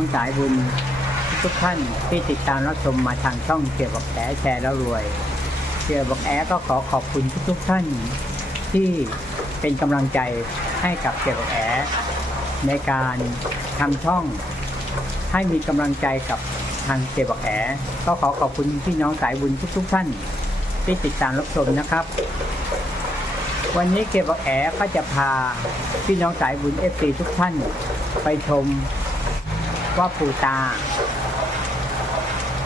องสายบุญ ทุกท่านที่ติดตามรับชมมาทางช่องเกี่ยวกับแผลแชร์แล้วรวยเกี่ยวกับแอก็ขอขอบคุณทุกๆท่าน ที่เป็นกำลังใจให้กับเกี่ยวกับแอในการทำช่องให้มีกำลังใจกับทางเกี่ยวกับแอก็ขอขอบคุณพี่น้องสายบุญทุกๆท่าน ที่ติดตามรับชมนะครับวันนี้เก็บบอกแอก็จะพาพี่น้องสายบุญเอฟซีทุกท่าน ไปชม ว่าปู่ตา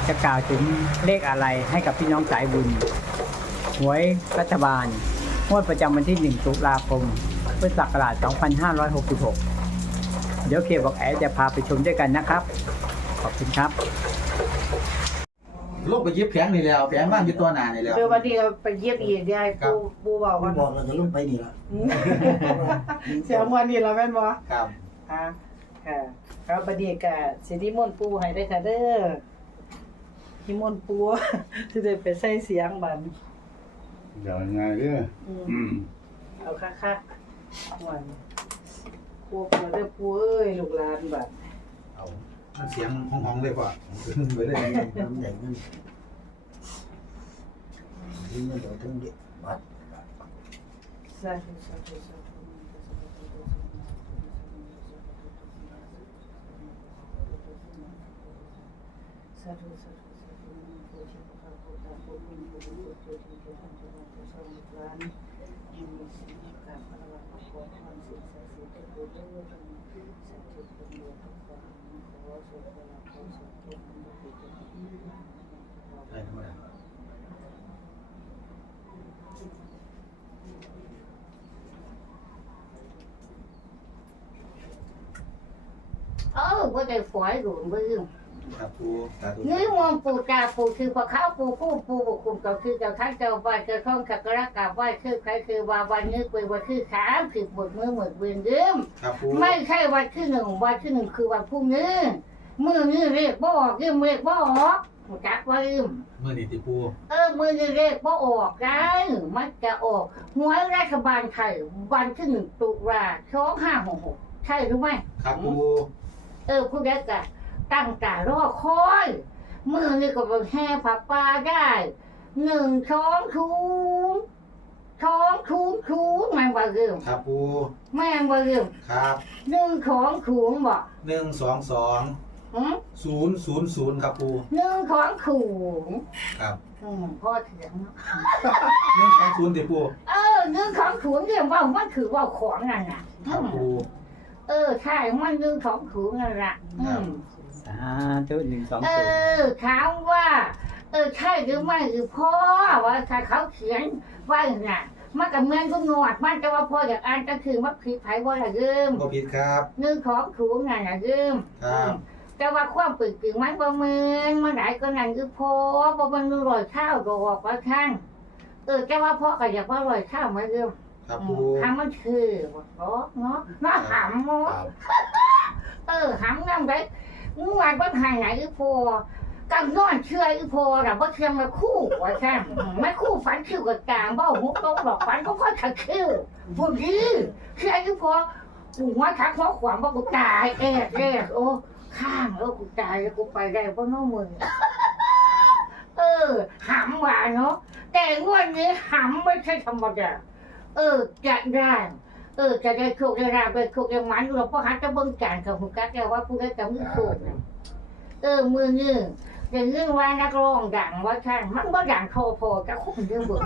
จะกล่าวถึงเลขอะไรให้กับพี่น้องสายบุญ หวยรัฐบาลงวดประจำวันที่ 1 ตุลาคม พุทธศักราช 2566 เดี๋ยวเก็บบอกแอจะพาไปชมด้วยกันนะครับ ขอบคุณครับลูกไปยิบแผงนี่แล้วแผงบ้านอยู่ตัวหนานี่แล้วเดี๋ยววันนี้เราไปเยี่ยมอีกได้ครับปูปูบอกผมว่าบอกเราจะลงไปนี่ละเสียงวันนี้เราแม่นบ่ครับอ่าค่ะ แล้วบัดนี้ก็สินิมนต์ปูให้ได้อค่ะเด้อนิมนต์ปูสิได้ไปใส่เสียงบัดเดี๋ยวยังไงเด้ออืมอืมเอาคักๆวันปูปูเด้อปูเอ้ยลูกหลานบัดเอามันเสียงห้องๆเลยป่ะไปเลยน้ำใหญ่เงินทิ้งเงินเดี๋ยวถึงเด็กบัดสาธุสาธุสาธุ สาธุสาธุสาธุปู ชิพระพุทธปูคุณปูคุณปูตัวที่เกิดขึ้นจากพระสงฆ์หลานยังมีสิ่งที่การพระวัตรของศักดิ์สิทธิ์ที่ปูได้เรื่องสัจจิตเป็นเรื่องทุกควาขอสุขเวลาขอสุขเก็บมันอยู่ที่นี่ได้ทั้งหมดเออว่าได้ฝอยหลุนบึ้งครับปูสาธุนี่มองปูตาปูคือพอเข้าปูปูปูบุคุมก็คือเจ้าท่านเจ้าบ้านเจ้าท่องสักกระกราบไหว้คือใครคือวาวันนี้เปวันคือสามสิบหมดมือหมดเวียนเดิมครับปูไม่ใช่วันที่หนึ่งวันที่หนึ่งคือวันพรุ่งนี้มือนี้เรียกบ่ออกยืมเรียกบ่ออกจักว่าลืมเมื่อนี่ติปูเออมือนี้เรียกบ่ออกกันมันจะออกหวยรัฐบาลไทยวันที่หนึ่งตุลาสองห้าหกหกใช่หรือไม่ครับปูเออผู้ใดก็ ตั้งตารอคอย มือนี่ก็เป็นแห่ผับปลาได้หนึ่งช้อนทูนช้อนทูนทูนแม่งบ่เริ่มครับปูแม่งบ่เริ่มครับหนึ่งช้อนทูนบ่หนึ่งสองสองหืมศูนย์ศูนย์ศูนย์ครับปูหนึ่งช้อนทูนครับอืมพ่อเถียงเนาะหนึ่งสองศูนย์ติปูเออหนึ่งช้อนทูนเรียกว่ามันคือว่าของนั่นน่ะคอืรับมปูเออใช่มันหนึ่งช้อนทูนนั่นแหละอืม สาธุหนึ่งสองเอศูนย์อถามว่า เออใช่หรือไม่หรือพ่อว่าถ้าเขาเขียนว่าอย่างน่ะมันกับเงินก็งวดมันจะว่าพ่ออยากอ่านก็คือว่าผิดไผว่าอะไรยืมก็ผิดครับหนึ่งของถูงนั่นน่ะยืมครับแต่ว่าความปึกจริงมันประเมินเมื่อไหร่ก็นั่นคือพ่อประมันรอยข้าวดอกว่าท่านเออแต่ว่าพ่อก็อยากว่ารอยข้าวมายืมครับปูทำมันคือว่าเนาะเนาะน่าหำเนาะ ครับ เออหำนั่งได้ งวดว่าหายไหนอีพอกังนอนเชื่ออีพอแต่ว่าเชื่อมาคู่ว่าแช่ไม่คู่ฝันคิวกับกลางเบ้าหุบโต๊ะหลอกฝันก็ค่อยขัดคิวพวกนี้เชื่ออีพอกูหัวทักหัวขวางว่ากูตายแอบแอบโอ้ข้างแล้วกูตายแล้วกูไปได้เพราะน้องมึงเออหำหวานเนาะแต่งวดนี้หำไม่ใช่ธรรมดาเออจะได้ เออจะได้โชคได้ราบได้โชคได้หมันหลวงพ่อหันจะเบิ่งการกับหูกักแล้วว่าผู้ได้จะมีโชคนะเออมือนึงแต่เรื่องว่านักร้องดังว่าท่านมันบ่ดังโทพอจะคุ้มเรื่องเบิ่ง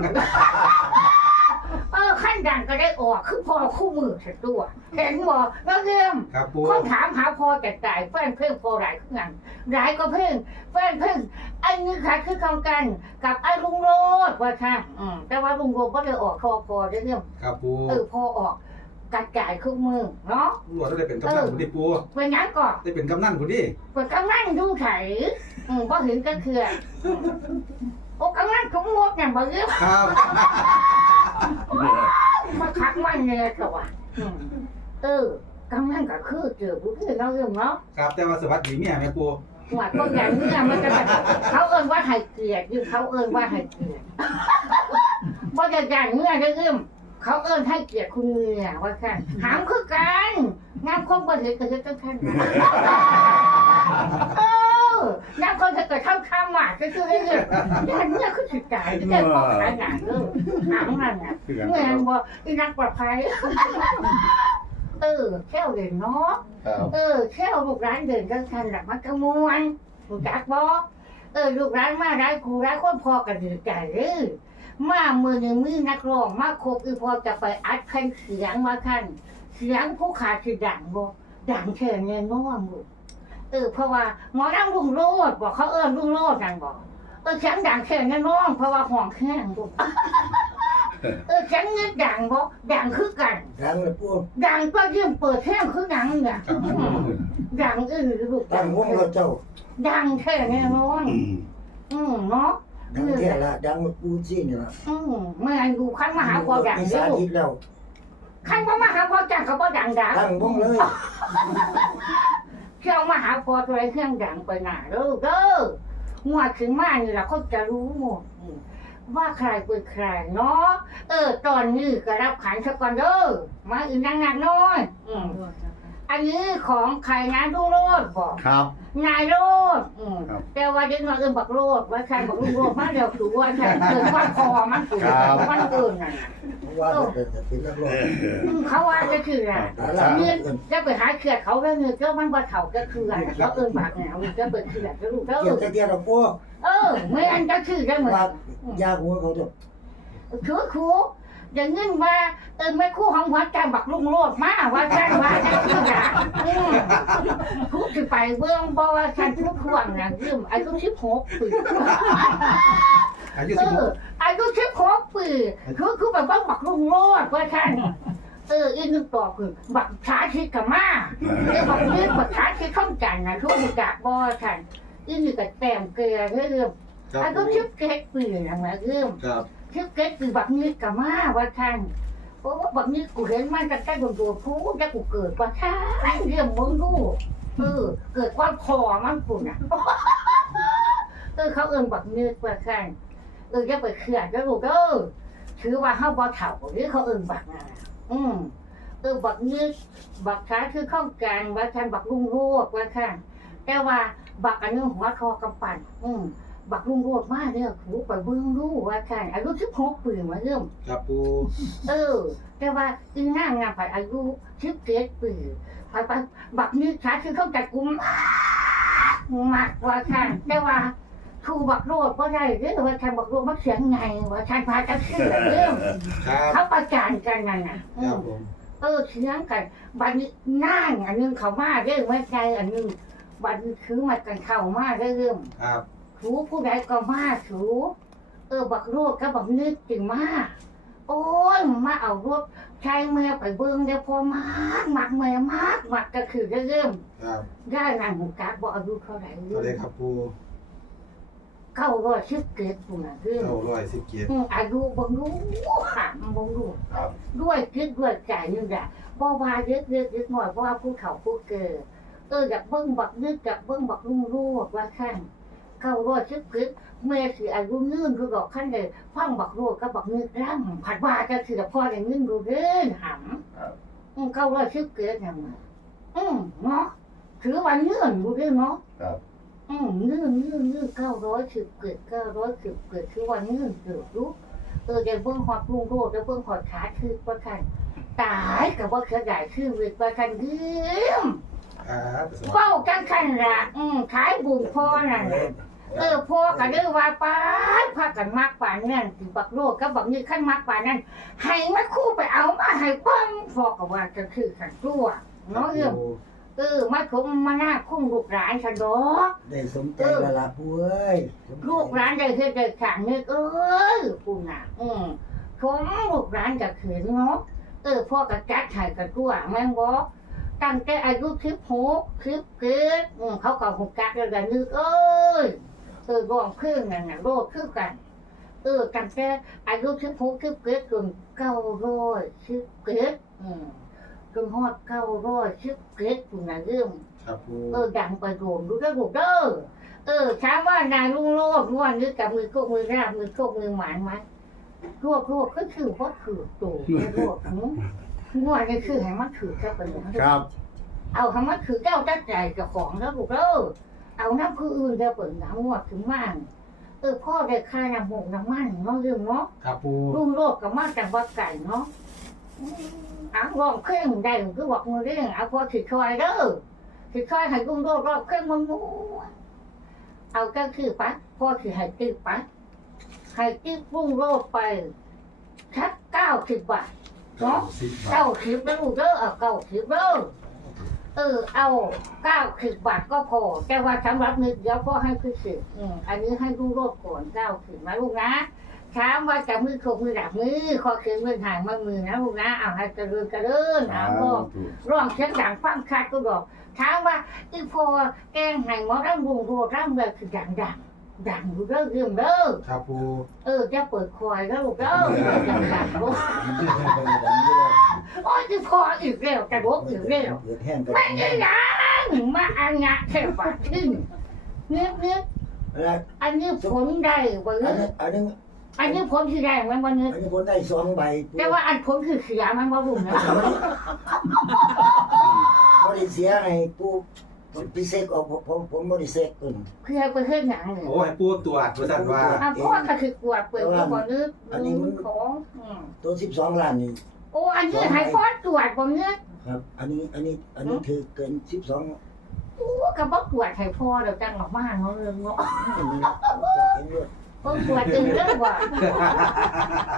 เออขั้นดังก็ได้ออกคือพอคู่มือสักตัวเห็นบ่แล้วเริ่มครับปูคนถามหาพอแต่จ่ายแฟนเพิ่งพอหลายขึ้นงานหลายก็เพิ่งแฟนเพิ่งไอ้นี่ค่ะคือคำกัน กับไอ้ลุงโรดว่าท่านอืมแต่ว่าลุงโรดก็เลยออกคอพอได้เรื่องครับปูเออพอออก กระจายเครื่องมือเนาะตำรวจได้เป็นกำนันผู้ดิปูเป็นหยังก่อนได้เป็นกำนันผู้ดิเปิดกำลังดูไถอืมพอเห็นก็คืออืมโอ้กำลังขโมยเนี่ยบ่เยอะครับมาคักมันเนี่ยก็ว่าอืมเออกำลังก็คือเจอผู้ที่เราเรื่องเนาะ ครับแต่ว่าสวัสดีเมียแม่ปูหวดก็อย่างนี้มันจะแบบเขาเอิ้นว่าให้เกียรติอยู่เขาเอิ้นว่าให้เกียรติบ่จะอย่างเมื่อจะเอื้อม เขาเอิ้นให้เกียรติคุณเมียว่าค่ะถามคือกันงามคงบ่เห็นก็เฮ็ดจังซั่นนะเอองามคงจะเกิดเข้าคำว่าก็คือเรื่องย่านเนี่ยคือสิตายที่ได้บอกขนาดเด้อถามนั่นน่ะคือกันเมื่อบ่อีนักปลอดภัยเออแค่เด่นเนาะครับเออแค่ลูกร้านเดินกันทันหลักมันกระมวลรู้จักบ่เออลูกร้านมาร้านครูร้านคนพอกันดีใจเด้อ มามือหนึ่งมีนักร้องมาครบอีพอจะไปอัดแผ่นเสียงมาคันเสียงผู้ขาดคือดังบ่ดังแค่แน่นอนลูกเออเพราะว่าหมอนั่งลุงโรดบอกเขาเอิ้นลุงโรดนั่นบอกเออเสียงดังแค่แน่นอนเพราะว่าห้องแข้งลูกเออเสียงเงี้ยดังบ่ดังคือกันดังเลยปูดังก็ยิ่งเปิดแท่งคือดังเนี่ยครับอืมดังอื่นลูกตั้งวงเราเจ้าดังแค่แน่นอนอืมเนาะ ดังแค่ละดังปูซี่นี่ละอืมเมื่ออยู่ขั้นมหาพอดังมีเด้สาอธิตแล้วขั้นว่ามหาพอจังเขาบ่ดังดังตั้งวงเลยเที่ยวมหาพอตัวไรเครื่องดังไปหนาเด้อเด้อหัวถึงมานี่ละเขาจะรู้หมดอืมว่าใครเป็นใครเนาะเออ ตอนนี้ก็รับขันสักก่อนเด้อมาอีกนั่งนักน้อยอืม อันนี้ของใครนะดุงโรดบอก ครับ นายโรดอืมครับแต่ว่าเด็กน้อยเอื่นบักโรดว่าใครบักลุงโรดมาเดี๋ยวถือว่าใครเกิดว่าคอมันกูครับ มันเกินน่ะว่าจะจะเป็นนักร้องอืมเขาว่าจะคืออะไรแต่ละเงินเงินจะไปหาเขื่อนเขาแล้วเงินก็มันบ่เถ่าก็คืออะไรเขาเอินบักเนี่ยเอาจะไปเขื่อนก็รู้เด้เกี่ยวอกับเกี่ยวกับปูเออไม่อันจะคือได้เหมือนว่ายาหัวเขาจะคือครู อย่างเงินว่าเออแม่คู่ของหัวใจบักลุงโรดมาว่าฉันว่าจะคืออะไรอืมครูสิไปเบื้องบ่ว่าฉันทุกห่วงนะยืมอายุสิบหกปีอายุเอสิบหอกอายุสิบหกปีคือคือแบบว่าบักลุงโลดว่าท่านเอออีกหนึ่งต่อคือบักชาชิกามาเออบักนี้บักชาชิข้องจันนะทุกจากบ่ท่านอีนี่ก็แต้มเกลือเรื่องอายุสิบเจ็ดปีนะแม่เรื่องครับ สิบเจ็ดปีบักนี้กามาว่าท่านโอ้บักนี้กูเห็นมันตั้งแต่ตัวตัวผู้แต่กูเกิดว่าท่านเรื่องมึงดูเออเกิดความพอมันกูน่ะเออเขาเอินบักนี้ว่าท่านเออจะไปเคลื่อนแล้วลูกเด้อถือว่าเฮาบ่เฒ่าหรือเขาเอิ้นบักน่ะอืมเออบักนี้บักช้าคือเข้องกลางว่าท่านบักลุงโรดว่าค่ะแต่ว่าบักอันนี้หัวคอกำปั้นอืม บักลุงโรดมาเด้อถูไปเบิ่งดูว่าค่ะอายุ16ปีมาเริ่มครับปูเออ แต่ว่าอีนางงามไปอายุ17ปีไปไปบักนี้ช้าคือข้องกลางกุมมากว่าค่ะแต่ว่าครูบักโรดก็ได้เรื่องว่าท่านบักโรดมักเสียงไงว่าท่านพาจะเชื่อเรื่องครับเขาประจานกันนั่นน่ะคอืรับมผมเออเสียงกันบัดนี้นั่งอันนึงเขามาเรื่องไว้ใจอันนึงบัดนี้คือมากันเข้ามาเรื่องครับ ครูผู้ใดก็มาครูเออบักโรดก็บักนึกจึงมาโอ้ยมาเอารถชายเมื่อไปเบิ่งเดี๋ยวพอมากมักเมื่อมากมักก็คือเรื่องครับได้นั่งหูกักบอกอายุเท่าไหร่เท่าไรครับปูเข้าร้อยสิบเกตปุ่นน่ะเรื่องเท่าร้อยสิบเกียรติอืมอายุบังรู้หามบังรู้ครับด้วยคิดด้วยใจนี่แหละบ่ว่าเยอะเยอะเยอะหน่อยเพราะว่าผู้เขาผู้เกิดเอออยากเบิ่งบักนึกอยากเบิ่งบักลุงรู้ว่าขั้น เข้ารอดชิบคิดเมื่อสิอายุยืนคือดอกขั้นเลยฟังบักรู้กับบักนึกร่ำผัดว่าจะคือพ่อได้เงินดูเด้นหำอืมเข้ารอดชิบคิดอย่างนั้นอืมเนาะถือว่าเงื่อนดูเด้เนาะครับอืมเงื่อนเงื่อนเงื่อนเก้าร้อยสิบเกิดเก้าร้อยสิบเกิดคือว่าเงื่อนเกิดรู้เออเดี๋ยวเบิ่งหอดลุงโรดเดี๋ยวเบิ่งหอดขาคือว่ากันตายกับว่าเสียดายคือเวทว่ากันเยี่ยม ครับเฝ้ากันขันละอืมขายบุญพ่อนั่นน่ะเออพ่อก็เด้อว่าไปพากันมากป่านนั่นสิบักโลดกับบักนี่ขั้นมากป่านนั่นให้มาคู่ไปเอามาให้เบิ่งพ่อก็ว่าจะคือขันตัวเนาะเอี่ยมเออมาคงมาหน้าคุ้มลูกหลานฉันดอกได้สมใจละละปูเอ้ยลูกร้านได้เฮ็ดได้ขังนึกเอ้ยปูน่ะ อืมผมลูกร้านจะขืนเนาะเออพ่อกับจัดให้กับตัวแม่งบ่ ตั้งแต่อายุสิบหกสิบเกิดอืมเขาก็หุกจักแล้วกันนึกเอ้ยเออร้องเพลงนั่นน่ะโลดคือกัน เออตั้งแต่อายุสิบหกสิบเกิดจนเก้าร้อยสิบเกิดอืมจนฮอดเก้าร้อยสิบเกิดปูน่ะเรื่องครับปูเออดังไปโดมดูได้ดูเด้อเออถามว่านายลุงโลดม่วนนึกกับมือโคกมือราบมือโคกมือหมานไหมรวบรวบก็คือว่าถือตัวรวบหืม งวดนี่คือให้มันถือเจ้าเป็นอย่างนั้นครับ เอาคำว่าถือเจ้าตั้งใจเจ้าของแล้วลูกเด้อเอาน้ำคืออื่นเด้อเปิดน้ำงวดถึงม่านเออพ่อได้ค่าน้ำหงน้ำมันเนาะเรื่องเนาะครับปูรุ่งโรจน์กับมาจากวัดไก่เนาะอะรอบเครื่องได้คือบอกมือเรื่องเอาพอถือคอยเด้อถือคอยให้รุ่งโรจน์รอบเครื่องมันม้วนเอาก็คือปะพ่อถือให้ตื้อปะให้ตื้อรุ่งโรจน์ไปชักเก้าสิบบาท เนาะสิบบาเก้าทสิบแล้วลูกเด้อเอาเก้าสิบเด้อเออเอาเก้าสิบบาทก็พอ แต่ว่าสำหรับนึกเดี๋ยวพ่อให้พิเศษอืมอันนี้ให้ลูกโลดก่อนเก้าสิบนะลูกนะถามว่าจะมือโคกมือดับมือคอเคืนมือหางมือมือนะลูกนะเอาให้กระเดินกระเดินเอาพ่อร้องเสียงดังฟังคัดก็บอกถามว่าอีพอแกงไห้หมอร่ำรุงโรร่ำแบบคือดังดัง ดังอยู่เด้อเรื่องเด้อครับปูเออจะเปิดคอยแล้วลูกเด้อดังดังลูกดังอยู่แล้วโอ้ยอีพออีกแล้วกระโดดอีกแล้วเกิดแห้งกันไม่ได้ยังมาอันงะแค่ปากขึ้นเนื้อเนื้อแล้วอันนี้ผลได้บ่อันเนื้นี้ออันนี้อันนี้ผลที่ได้มันบ่เนื้ออันนี้ผมได้สองใบแต่ว่าอันผลคือเสียมันบ่รู้นะบริเสียให้ปู พิเศษออกผมผมผมบริเศษอื่นคือไปเฮ็ดหยังเนี่ยโอ้ให้ปูตรวจว่าสั่นว่าอันพ่อก็คือกวดเปิดบ่บ่เนื้อของอืมตัวสิบสองล้านนี่โอ้อันนี้ให้พ่อตรวจบ่เนื้อครับ อันนี้อันนี้อันนี้ถือเกินสิบสองโอ้ก็บ่ตรวจให้พ่อเดี๋ยวจังออกมาเนาะเรื่องเนาะเห็นด้วยบ่ตรวจจึงเด้อว่า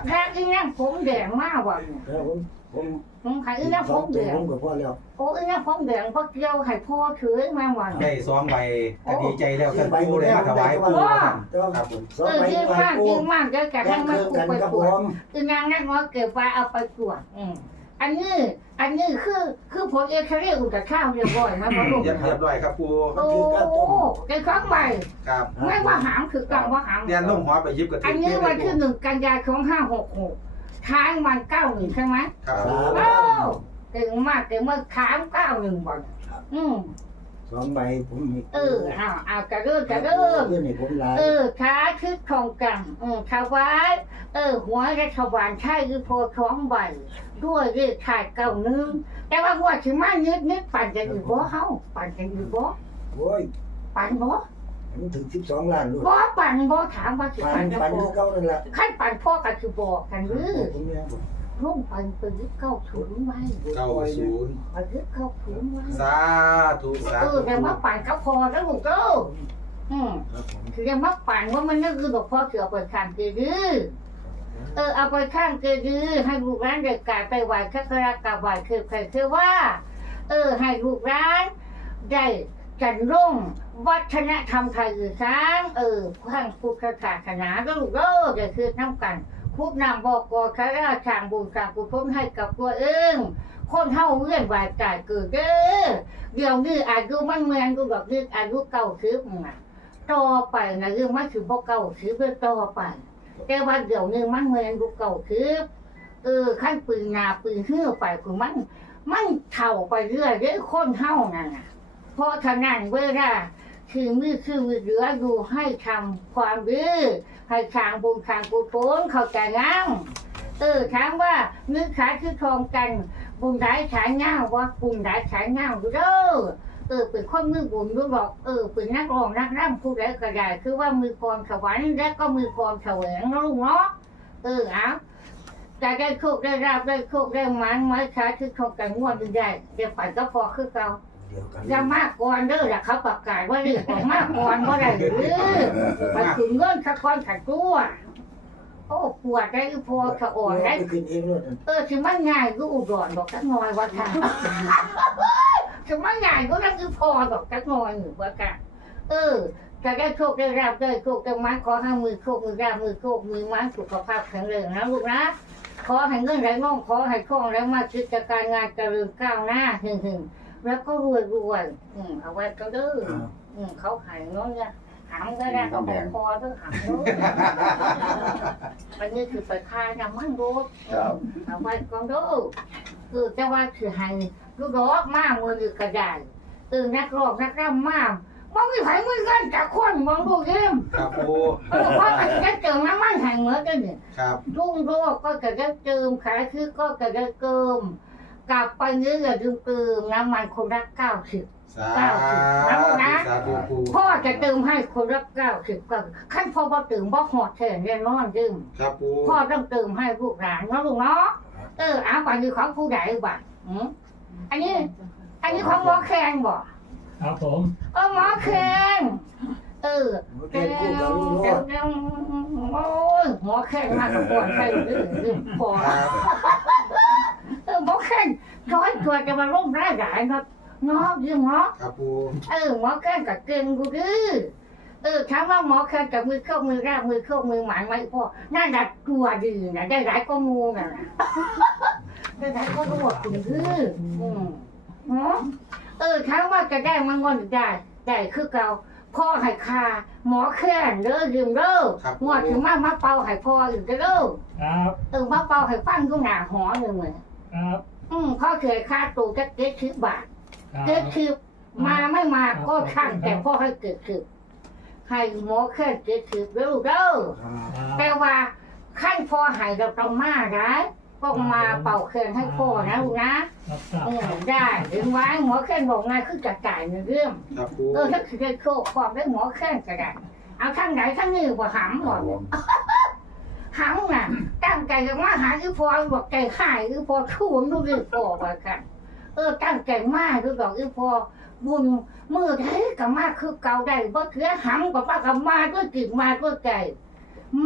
ถ้าอีหยังผมแดงมาว่าเนี่ยแล้ว ผมผมอืมให้อีหยังสผองมตัแดวงผมก็พอแล้วโอ้ยเนี่ยผมแดงเพราะเกี่ยวให้พ่อถือมาวันได้สองใบก็ดีใจแล้วท่านปูเลยมาถวายปูครับผมสองเออใบยืมไปมากปูยืมมากเดี๋ยวจะแบ่ให้งมันครึ่งกูกันไปครับตรผวจมคือนางนั่งว่าเก็บไว้เอาไปตรวจอืมอันนี้อันนี้คือคือผลเอ็กซเรย์อุจจาระเรียบร้อยมาบำรุงเรียบเรียบร้อยครับปูโอ้แกครั้งใหม่ครับไม่ว่าหางคือกลางว่าหาง เรียนลงหัวไปยิบกับอันนี้วันที่หนึ่งกันยายนสองห้าหกหก ค้างวันเก้าหนึ่งใช่ไหมครับ โอ้เก่งมากเก่งมากค้างเก้าหนึ่งวันอืมสองใบผมเออเอาเอากระเริ่มกระเริ่มเรื่องนี้ผมลาย เออช้าคือทองกังเออถวายเออ หัวรัฐบาลใช่คือโพท้องใบด้วยเลขขาดเก่านึง แต่ว่าหัวถึงมานึดนึดปั่นกันอยู่บ่เฮาปั่นกันอยู่บ่โอ้ยปั่นบ่ มันถึงสิบสองล้านลูกบ่ปั่นบ่ถามว่าสิปัปั่นนกับปันบ่คือเก่านั่นแหละขั้นปั่นพ่อกับสิบอกกันหรือผมเนี่ยผมลุงปั่นไปยึดเก้าถุนไว้เก้าศูนย์ไปยึดเก้าถุนไว้สาธุสาเอธุอแต่ว่าปั่นก็พอแล้วลูกเด้ออืม ครับผมคือยังมาปั่นว่ามันนั่นคือบอกพ่อเสือเปิดข้างเกดื้อเออเอาไปข้างเกดื้อให้ลูกร้านเด็กกาไปไหวแค่กระกาไหวคือใครคือว่า เออ ให้ลูกร้านได้ จันรุ่งวัฒนธรรมไทยสื่อสารเออข้างพุทธศาสนาก็ลูกเด้อเดี๋ยวคือน้ำกันพูดนำบอกกอคาราชางบุญสร้างกุศลให้กับตัวเองคนเฮาเวียนวายตายเกิดเด้อเดี๋ยวนี้อายุมันเมือนกูบอกนี่อายุเก่าซื้อน่ะต่อไปนะเรื่องมันคือพวกเก่าคือเพื่อต่อไป แต่ว่าเดี๋ยวนี้มันเมือนพวกเก่าคือเออขั้นปืนนาปืนเฮือไปคือมันมันเข่าไปเรื่อยเรื่อยคนเท่านั่นน่ะ ราะฉะนั้นเวลาคือมือคือมือเหลืออยู่ให้ทำความดีให้ทางบุญทางกุศลเข้าใจงั้งเออถามว่านึกขายคือทองกัน บุญได้ขายเงาว่าบุญได้ขายเงาเด้อเออเป็นคนมือบุญด้วยบอกเออเป็นนักร้องนักร่ำผู้ใดก็ได้คือว่ามือพรสวรรค์และก็มือพรแสวงนะลูกเนาะเออเอาจะได้โชคได้ราบได้โชคได้หมันไม้ค้าคือของกันงวดใหญ่เดี๋ยวไปก็พอคือเก่า เดียวกันอย่ามากก่อนเด้ออย่าเขาประกาศว่าเรียกของมากก่อนก็ได้หรือไปถึงเงินสักคนขัดตัว โอ้ปวดได้พอสะอ่อนได้ ไปขึ้นเองด้วยเออถึงมันง่ายก็อุดรบอกจักหน่อยว่าค่ะถึงมันง่ายก็นั่นคือพอบอกจักหน่อยหรือว่าค่ะเออจะได้โชคได้ราบได้โชคได้ไม้ขอให้มือโชคมือราบมือโชคมือไม้สุขภาพแข็งแรงนะลูกนะขอให้เงินไหลน่องขอให้คล่องแล้วมากิจการงานเจริญก้าวหน้าหึ่งหึ่งๆ แล้วก็รวยรวยๆอืมเอาไว้ก็เด้ออืมเขาหายเนาะเนี่ยหามก็ได้เขาบอกพอเด้อหามเนาะอันนี้คือไปคายน้ำมันรถครับเอาไว้ก่อนเด้อเออแต่ว่าคือให้ลูกดอกมากมืออยู่กระดาษเออนักร้องนักร่ำมากมองไม่ไผมือกันจากคนมองดูเยี่ยมครับปูเออเพราะมันจะเติมน้ำมันแห่งเหมือนกันเนี่ยครับทุ่งโรคก็จะได้เติมขายคือก็จะได้เติม กลับไปเนื้ออย่าลืมเติมน้ำมันคนละเก้าสิบ สาธุสาธุปูพ่อจะเติมให้คนละเก้าสิบก็ขั้นพ่อพอเติมบ่หอดแทนแน่นอนยืมครับปูพ่อต้องเติมให้ลูกหลานเนาะลูกเนาะเออเอาบัตรคือของผู้ใหญ่บัตรอืมอันนี้ อันนี้ของหมอแขงบ่ครับผม เออหมอแขงเออเก่งกูกับลูกโลเดี๋ยวดเดี๋ยวโอ้ยหมอแขงมากับปวดใครหรือหรือ พอครับเออหมอแขงร้อยตัวจะมาร่มร่ายหลายเนาะเนาะยืมเนาะครับปูเออหมอแขงกับเก่งกูดื้อเออถามว่าหมอแขงกับมือเข้ามือราบมือเข้ามือหมานไหมพ่อน่าดัดตัวดีนะได้หลายก็งูน่ะนะได้หลายก็รู้ว่าคุณดื้ออืมเนาะเออถามว่าจะได้มันก็ได้ได้คือเก่าพ่อให้คาหมอแขงเด้อยืมเด้อครับงวดถึงมามาเป่าให้พ่ออีกเด้อครับเออมาเป่าให้ฟังกูหนาหอหนึ่งเลย ครับอืมพ่อเคยค่าตูจะเก็ดสิบบาท ครับ เกิดคือมาไม่มาก็ช่างแต่พ่อให้เกิดคือให้หมอแค่เกิดคือเร็วเด้ออ่าแต่ว่าขั้นพ่อใหายเราต้องมาได้ต้องมาเป่าเครื่องให้พ่อนะลูกนะครับครับเออได้ถึงไว้หมอแค่บอกไงคือจะจ่ายในเรื่องครับปูเออถ้าคือได้โชคความได้หมอแค่ก็ได้เอาทั้งไหนทั้งนี้บ่หำหมด หำน่ะตั้งใจกันว่าหาคือพอบอกใจหายคือพอชูนดูดิพอว่ากัน เออ ตั้งใจมากคือบอกคือพอบุญมือไทยกับมากคือเก่าได้เพราะเถือหำกับป้ากับมาด้วยกิ่งมาด้วยใจ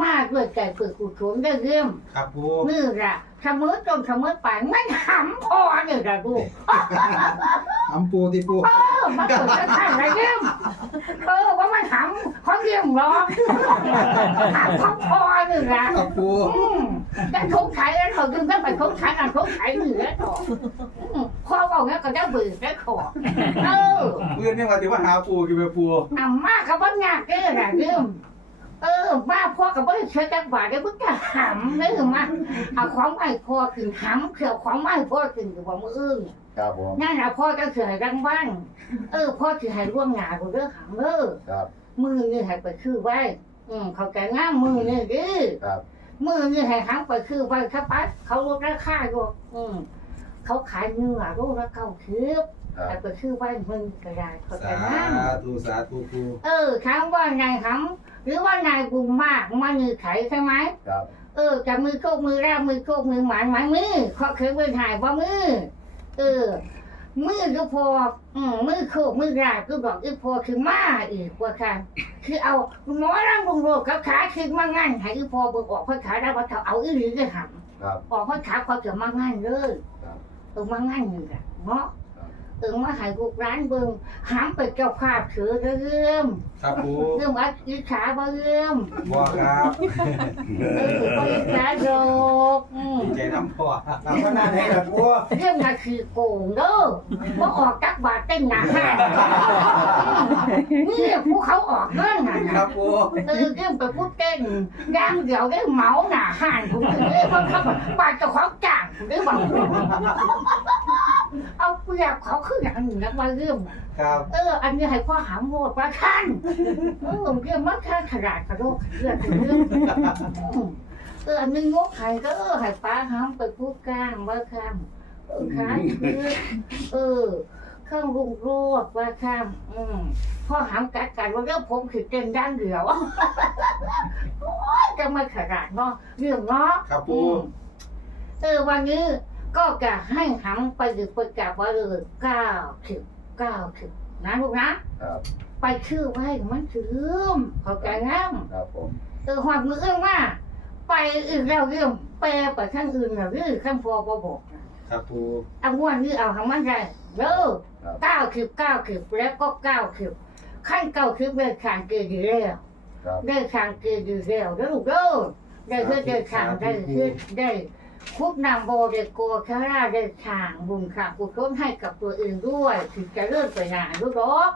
มาด้วยใจเพื่อกุศลได้เรื่องครับปูนี่ละเสมอจนเสมอไปไม่หำพอเนี่ยละลูกทำปูที่ปูเออมาเกิดจะทำอะไรเรื่องเออว่ามันหำเขาเรียมร้องหำเขาพอเนี่ยละครับปูอืมแต่ทุกข์ไทยแล้วเขาดึงได้ไปทุกข์ไทยอะทุกข์ไทยเหนือต่ออืมพอบอกงั้นก็ได้เบื่อได้ขอเออเพื่อนยังว่าที่ว่าหาปูกินไปปูอะมากกับว่างากเด้อนะเรื่อง เออมาพ่อกับว่าเชื่อจักบาทได้พุทธหำนี่มาเอาของไม่พอถึงหำเขียวของไม่พอถึงอยู่ว่ามืออื่นครับผมนั่นแหละพ่อจะเสือให้รังบ้านเออ พ่อจะให้ร่วงหนากูเรื่องหำเด้อครับมือนี่ให้ไปคือไว้ อืมเขาแก่ง่ามมือนี่ดื้อครับมือนี่ให้หางไปคือไว้ถ้าปัดเขาลดราคาอยู่อืม เขาขายเนื้อโลละเก้าสิบครับแต่ไปคือไว้มึงก็ได้เขาสาแก่ง่ามธุสาธุปูเออถามว่านายหำหรือว่านายบุญมากมานือไถใช่ไหมครับเออจะมือโชคมือราบมือโชคมือหมานหมายมือเขาเคยเป็นถ่ายว่ามือเออมือก็พออืมมือโคกมือราบก็บอกอีพอคือมาอีกว่าค่ะคือเอาหมอร่างบุงโรกับขาคือมางั้นให้อีพอเบิกออกเพราะขาได้เพราะเขาเอาอีหลีก็หครับำออกเพราะขาเขาจะมางั้นเลย ครับเออ มางั้นนี่แหละเนาะครับเออมาให้ลูกร้านเบิ่งหามไปเจ้าภาพถือเรื่อมครับปูเรื่องว่าอิจฉาบ่เรื่อมบ่ครับเออบ่อิจฉาโดกอืมดีใจน้ำพ่อทำมานานให้กับปูเรื่องน่ะคือโกงเด้อบ่ออกจักบาทเต้นหน้าห้างนี่ผู้เขาออกเงินน่ะครันะบปูเออเรื่องไปพูดเต้นย่างเดียวได้เหมาหน้าห้างผมถึงได้เพราะเขาบาดเจ้าของจ้างผมได้บอก เอาเปรียบเขาคืออย่างหนึ่งนะว่าเรื่องน่ะครับเออ อันนี้ให้พ่อหามโหดประทันเออเรื่องมันแค่ขนาดกระโดดเรื่องเรื่องเอออันนี้งกไข่ก็เออให้ป้าหามไปพูดกลางว่าคำเออค้างคือเออเครื่องรุงโรดว่าคำอืมพ่อหามกัดกันว่าเรื่องผมคือเต้นด้านเดียวโอ้ยจะมาขนาดเนาะเรื่องเนาะครับอืปูมเออวันนี้ ก็จะให้หามไปดึกไปกลับว่าเลยเก้าสิบเก้าสิบนะลูกนะ ครับไปชื่อไว้มันชื่อลืมเข้าใจงั้นครับผมเออหอดมือเอื้อมว่าไปอื่นแล้วเรื่องแปลไปข้างอื่นแล้วหรือข้างพอบ่บอกนะครับปูเอางวนนี้เอาทางมันได้เด้อเก้าสิบเก้าสิบแล้วก็เก้าสิบขั้นเก้าสิบเดินทางเกิดอยู่แล้วครับเดินทางเกิดอยู่แล้วเด้อลูกเด้อได้เพื่อเดินทางได้เพื่อได้ คุกนำโบเดโกชาราเดินทางบุญค่ะกุศลให้กับตัวเองด้วยถึงจะเลื่อนไปนานลูกดอก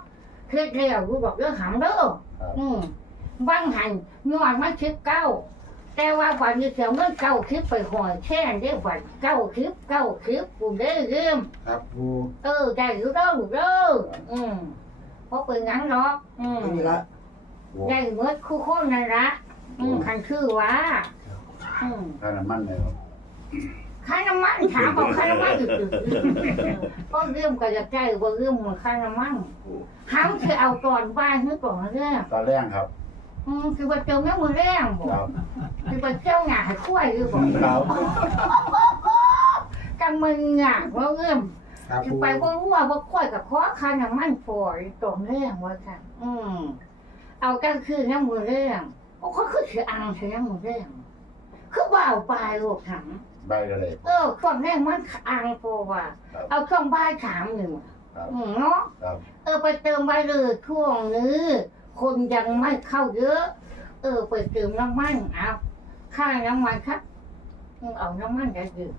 เพื่อเดียวลูกบอกเรื่องหำเด้อครับอืมบางหันนอนมาคิดเก้า แต่ว่าวันนี้เสียเงินเก้าคลิปไปหอยแช่ได้วันเก้าคลิปเก้าคลิปกูได้เริ่มครับปูเออได้รู้เด้อรู้เด้ออืมเพราะเป็นงั้นหรอกอืมนี่ละได้เมื่อคู่คนนั่นละอืมคันคือว่าอืมค่าน้ำมันเลยครับ ค่าน้ำมันถามบอกค่าน้ำมันอีกก็เรื่องก็จะใกล้ว่าเรื่องมันค่าน้ำมันห้ามคือเอาตอนบ้านนึกก่อนเรื่องตอนแรกครับ อืมคือว่าเจอแม่มือแรงบอครักบคือว่าเจ้าหงาให้คุ้ยหรือบอกครับกันมึงอะว่าเรื่องครับคือปูไปว่ารู้ว่าว่าคุ้ยกับข้อค่าน้ำมันฝอยตรงแรงว่าค่ะ อืมเอากันคือแม่มือแรงโอ้เขาคือถืออังถือแม่มือแรงคือว่าเอาไปลูกถัง ใบอะไรเออช่วงแรกมันอังโปว่าครับเอาช่วงบ่ายสามหนึ่งครับอืมเนาะครับเออไปเติมไปเลยช่วงนี้ คนยังไม่เข้าเยอะ เออไปเติมน้ำมันเอาค่าน้ำมันครับมึงเอาน้ำมันได้ยืม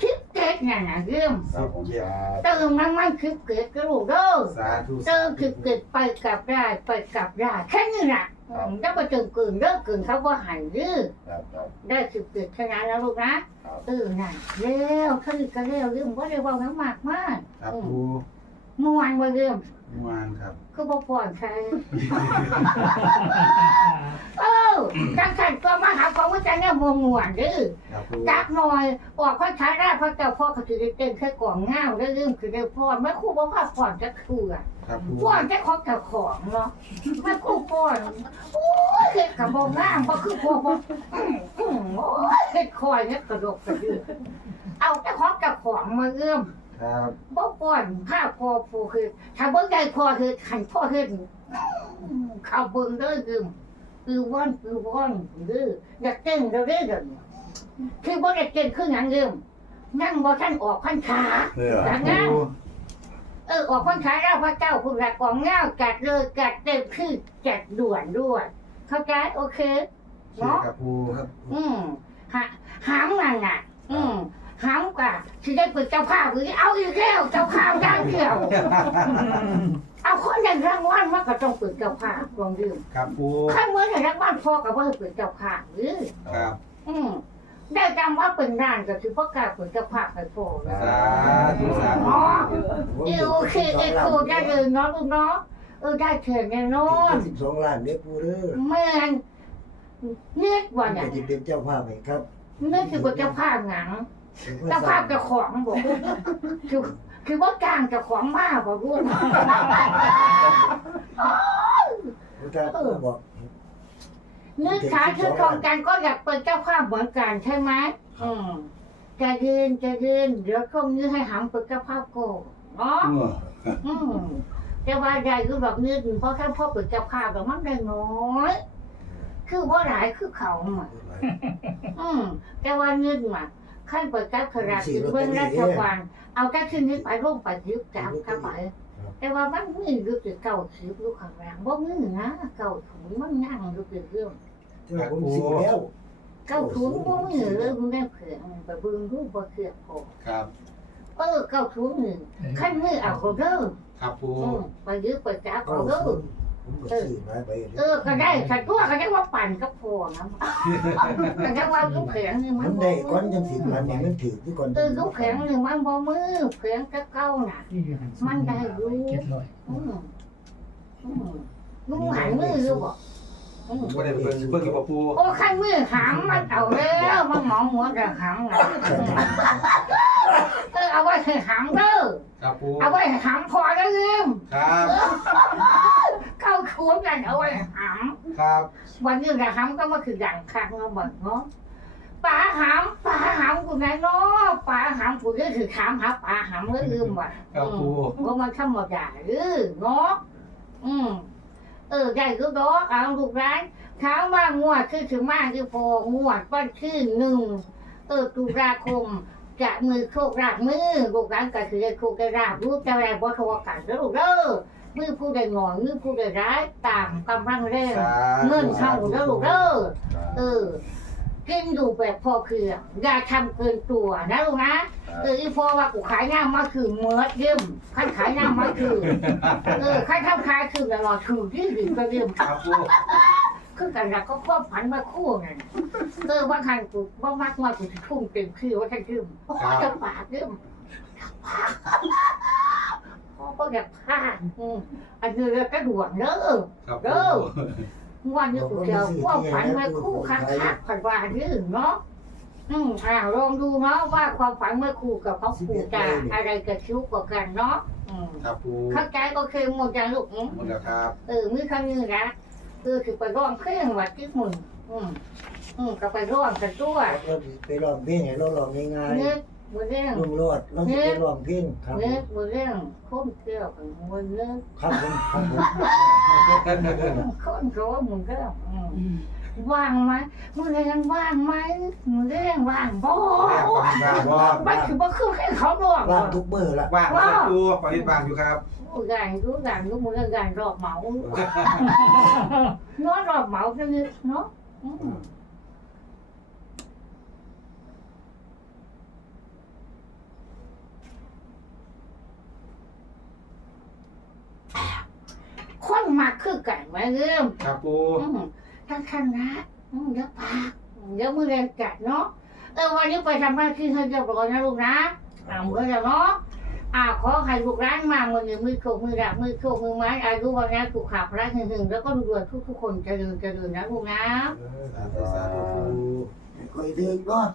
คิดเกตน่ะนะยืมครับผมครับเติมน้ำมันคิดเกตก็รู้เด้อสาธุเติมคิดเกตไปกลับได้ไปกลับได้แค่นี้แหละอืม แล้วไปเติมเกินเลิกเกินเขาว่าหายยืมครับครับได้สิบเกิดขนาดแล้วลูกนะครับเออน่ะเร็วขึ้นก็เร็วลืมว่าเร็วเบาน้ำมากมากครับปู เมื่อวานว่าเริ่มนิวานครับ คือบ่ปล่อยใครเออจังสันก็มาหาความว่าจะเนี่ยมวงมวนเด้อครับปูจักหน่อยออกพระชาราพระเจ้าพ่อเขาถือได้เต้นแค่กล่องง่าวได้ลืมคือได้พรไม่คู่บ่พาพรจะคืออะครับปูพรจะของเจ้าของเนาะไม่คู่พรโอ้ยเฮ็ดกับบ่งามบ่คือพวกบ่อืมอืมโอ้ยเฮ็ดคอยเนี่ยกระดกกระดือเอาแต่ของเจ้าของมาเอื้อม ครับบ่ป้อนผ้าพอผู้คือถ้าเบิ่งได้พอคือขันพ่อเฮ็ดเข้าเบิ่งเด้อคือคือว่อนคือว่อนเด้ออยากเต้นเด้อเด้อเด้อคือบ่ได้เต้นคือหยังเด้อนั่งบ่ทันออกพันขาเพื่ออย่างนั้นเออออกพันขาแล้วพระเจ้าคุณรักกองเงาจัดเลยจัดเต็มคือจัดด่วนด้วยเข้าใจโอเคเชื่อครับปูครับอืมหาหามนั่นน่ะ อืม หามกะที่ได้เป็นเจ้าภาพหรือเอาอีกแล้วเจ้าภาพย่างเดียว เอาคนอย่างรางวัลมันก็ต้องเป็นเจ้าภาพลองดื่มครับปูข้าเมื่ออย่างรางวัลพอกับว่าเป็นเจ้าภาพหรือครับ อืมได้จำว่าเป็นร้านก็คือพวกกล้าเป็นเจ้าภาพไปพอแล้วสาธุสาธุอ๋อเออโอเคเออครูได้เลยเนาะลูกเนาะเออได้เถิดแน่นอนสิบสองล้านเด้อปูเด้อเมื่อนเนื้อว่าผมเนี่ยจะเป็นเจ้าภาพให้ครับเนื้อคือเป็นเจ้าภาพหนัง เจ้าภาพเจะของบอกคือคือว่ากลางเจะของมากกว่ารุ่นพระเจ้าก็บอกเนื้อขาคือของกันก็อยากเป็นเจ้าภาพเหมือนกันใช่ไหมอืมจะยืนจะยืนเดี๋ยวคงนี้ให้หำเป็นเจ้าภาพโกเนาะเมื่ออืมแต่ว่าใหญ่คือแบบนี้เพราะแค่พ่อเป็นเจ้าภาพแต่มันได้น้อยคือว่าหลายคือเขาหมดอืมแต่ว่าเงินมา ขั้นเปิดกับขนาดถึงเบื้องราชวังเอาแค่ขึ้นนี้ไปร่มไปยึดจับเข้าไปแต่ว่ามันมีอยู่ที่เก่าสิบลูกข้างล่างบ่มีนะเก่าถุงมันย่างอยู่เป็นเรื่องเจ้าผมสีแล้วเก่าถุงบ่มีเลยมันได้เผื่อไปเบิ่งรูปบ่เผื่อพอครับเออเก่าถุงนี่ขั้นมือเอาก็เด้อครับปูอืมไปยึดไปจับก็เอาเด้อ ผมก็สีมาไปเออก็ได้ฉันตัวก็ได้ว่าปั่นก็พอนะแต่ถ้าว่าลูกแข็งนี่มัมันนบ่ได้ก้อนจังสิบล้านเนี่ยมันถือที่ก่อนเออลูกแข็งนี่มันบ่มือแข็งก็เก่าน่ะ มันได้อยู่อืมอืมลุงหันมืออยู่บ่อืมบ่ได้เบิ่งเบิ่งอยู่บ่ปูโอ้ข้างมือหามมันเอาแล้วมันหมองหัวจะหามนะเออเอาไว้ให้หามเด้อครับปูเอาไว้ให้หามพอแล้วลืม ครับ เข้าขวนกันเอาไว้ให้หามครับวันนี้จะหามก็มาคืออย่างคักเนาะบ่เนาะปลาหามปลาหามกูไหนเนาะปลาหามกูก็คือถามหาปลาหามแล้วลืมว่ะครับปูว่ามันธรรมดาหรือเนาะอืมเออได้ก็ดอกเอาลูกร้านถามว่างวดคือถึงมากคือพองวดวันที่หนึ่งเออตุลาคมจะมือโชคราบมือลูกร้านก็คือจะโชคได้ราบรูปจะแรงบ่โทรกันแล้วลูกเด้อ มือผู้ใดหน่อยมือผู้ใดร้ายตามกำลังแรงสาเงินธุเข้าแล้วลูกเด้อเออกินอยู่แบบพอเพียงอย่าทำเกินตัวนะลูกนะเอออีพอว่ากูขายหน้ามาคือเมื่อเยี่ยมขันขายหน้ามาคือเออขันทำขายคือตลอดถือที่ดีก็เยี่ยมครับปูคือกันรักก็ครอบผันมาคู่ไงเออว่าขันกูว่ามากว่ากูจะทุ่มเต็มที่ว่าท่านเยี่ยมโอ้ยจะปากเยี่ยม พอก็อยากพลาดอืมอันนี้เรากระดวกเด้อครับเด้อวันนี้กูเจอความฝันมาคู่คักคักๆผันว่ายืนเนาะอืมอ่าลองดูเนาะว่าความฝันเมื่อคู่กับเขาคู่จะอะไรกระชิวกว่ากันเนาะอืมครับปูเข้าใจก็คือหมดอย่างลูกอืมหมดแล้วครับเออมือครั้งนึงนะคือคือไปร้องเพลงวัดที่มึงอืมอืมก็ไปร้องกันด้วยเราไปร้องเพลงให้เราร้องง่ายเนื้อ มือเรื่องๆลุงโลดเราจะไปร้องเพลงครับผเนื้อมมือเรื่องคนเกี่ยวกับมือเรื่องครับผมครับผมคนรู้มือเรื่องอืมว่างไหมมือเรื่องว่างไหมมือเรื่องว่างบ่แม่ปฏิบัติว่างมันคือบ่คือให้เขาร้องว่างทุกมื้อละว่างครับปูปฏิบัติอยู่ครับรู้กันรู้กันรู้มือเรื่องกันรอบเหมาเนาะรอบเหมาจะนึกเนาะอืม คนมาคือกันไว้เริ่มครับปูอืมทั้งคันนะอืมเดี๋ยวปากเดี๋ยวมือเรียนกัดเนาะเออวันนี้ไปทำหน้าที่ให้เรียบร้อยนะลูกนะอ่ามือแล้วเนาะอ่าขอให้ลูกร้านมามือหนึ่งมือโขกมือดักมือโขกมือไม้อายุวันนี้ถูกขับร้านหนึ่งๆแล้วก็รวยๆทุกๆคนเจริญเจริญนะลูกนะสาธุสาธุปูคอยถึงเนาะ